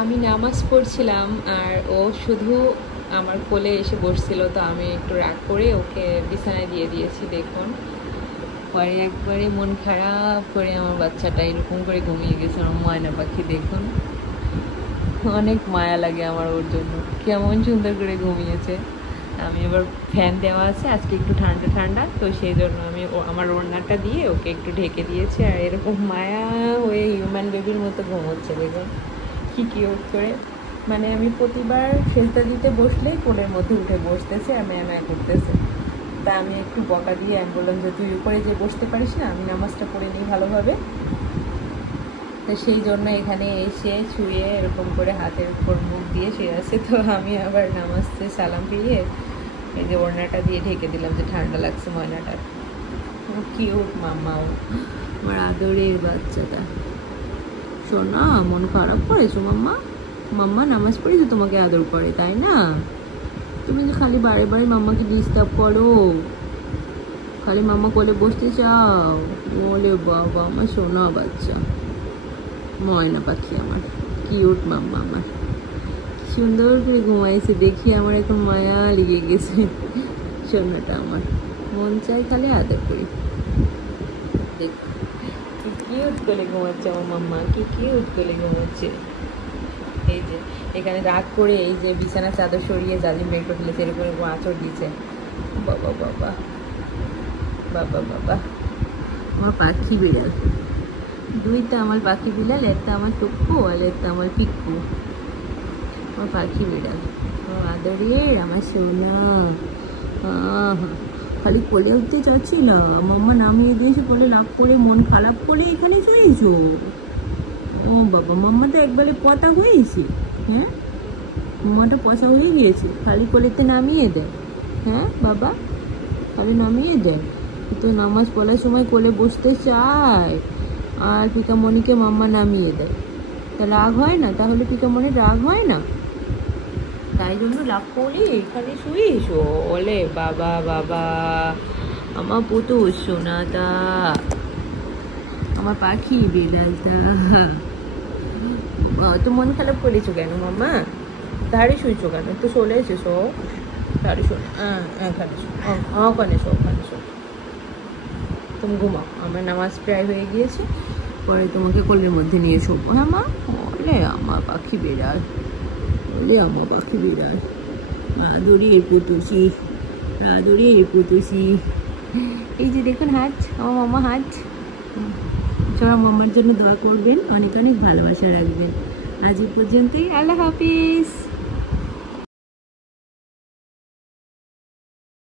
আমি নামাজ পড়ছিলাম আর ও শুধু আমার কোলে এসে বসছিল, তো আমি একটু রাগ করে ওকে বিছানায় দিয়ে দিয়েছি। দেখুন, পরে একবারে মন খারাপ করে আমার বাচ্চাটা এরকম করে ঘুমিয়ে গেছে। আমার ময়না পাখি দেখুন, অনেক মায়া লাগে আমার ওর জন্য, কেমন সুন্দর করে ঘুমিয়েছে। আমি এবার ফ্যান দেওয়া আছে, আজকে একটু ঠান্ডা ঠান্ডা, তো সেই জন্য আমি আমার ওড়নাটা দিয়ে ওকে একটু ঢেকে দিয়েছি। আর এরকম মায়া হয়ে হিউম্যান বেবির মতো ঘুমোচ্ছে দেখুন, কি কিউট করে। মানে আমি প্রতিবার সেজদা দিতে বসলেই কোলের মধ্যে উঠে বসতেছে আর ম্যায় করতেছে। তা আমি একটু বকা দিয়ে আমি বললাম যে তুই উপরে যে বসতে পারিস না, আমি নামাজটা পড়ে নিই ভালোভাবে। তো সেই জন্য এখানে এসে শুয়ে এরকম করে হাতের উপর মুখ দিয়ে শুয়ে আছে। তো আমি আবার নামাজতে সালাম ফিরিয়ে এই যে ওড়নাটা দিয়ে ঢেকে দিলাম, যে ঠান্ডা লাগছে ময়নাটার। কিউট মাম্মাও, আমার আদরের বাচ্চাটা। শোনা, মন খারাপ করেছো মাম্মা? মাম্মা নামাজ পড়েছে তোমাকে আদর করে, তাই না? তুমি যে খালি বারে বারে মাম্মাকে ডিস্টার্ব করো, খালি মাম্মা কোলে বসতে চাও। বলে বাবা, আমার সোনা বাচ্চা ময়না পাখি আমার, কিউট মাম্মা আমার, সুন্দর করে ঘুমাইছে দেখি আমার এখন মায়া লেগে গেছে। সোনাটা আমার, মন চাই খালি আদর করি। দেখ কি কিউট করে ঘুমাচ্ছে আমার মাম্মা, কি কিউট করে ঘুমাচ্ছে। এই যে এখানে রাগ করে এই যে বিছানা চাদর সরিয়ে জালিম বের করে ফেলেছে, এরকম এরকম আঁচড় দিয়েছে। বাবা বাবা বাবা বাবা, আমার পাখি বিড়াল দুইটা, আমার পাখি বিড়াল, একটা আমার টুকু আর একটা আমার পিকু। আমার পাখি বিড়াল, আমার আদরের, আমার সোনা। খালি কোলে উঠতে চাচ্ছিল, মাম্মা নামিয়ে দিয়েছে বলে রাগ করে মন খারাপ করে এখানে শুয়েছো। ও বাবা, মাম্মা তো একবারে পতা হয়েছে। হ্যাঁ, মাম্মাটা পচা হয়ে গিয়েছে, খালি কোলেতে নামিয়ে দেয়। হ্যাঁ বাবা, খালি নামিয়ে দেয়। তো নামাজ পড়ার সময় কোলে বসতে চায় আর পিকামণিকে মাম্মা নামিয়ে দেয়। তা রাগ হয় না? তাহলে পিকামণির রাগ হয় না? তাই জন্য রাগ করি এখানে শুইস? ওলে বাবা বাবা, আমার পুতু সোনাটা, আমার পাখি বিড়ালটা। তো মন খারাপ করেছো কেন মাম্মা? ধারে শুইছো কেন? তো চলে এসেছো, ধারে শো, এখানে শো, ওখানে শো, ওখানে শো। তুমি ঘুমাও, আমার নামাজ প্রায় হয়ে গিয়েছে, পরে তোমাকে কোলের মধ্যে নিয়ে শোবো। হ্যাঁ মা? বলে আমার পাখি বিড়াল, বলে আমার পাখি বিড়াল, আদরের পুতুসি, আদরের পুতুসি। এই যে দেখুন হাত, আমার মামা হাত। সবাই মামার জন্য দোয়া করবেন, অনেক অনেক ভালোবাসা রাখবেন। আজ এই পর্যন্তই, আল্লাহ হাফিজ।